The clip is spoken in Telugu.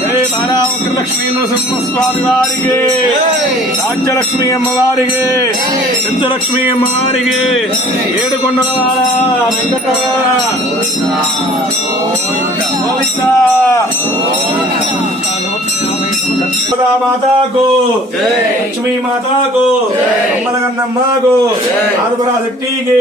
జయ బాలావక్రలక్ష్మీ నృసింహస్వామి వారికి, రాజ్యలక్ష్మీ అమ్మవారికి, సిద్ధలక్ష్మీ అమ్మవారికి, ఏడుకొండల వాడ మాతాకు, లక్ష్మీ మాతాకు, అమ్మలగన్నమ్మకు, ఆదిపరాశక్తికి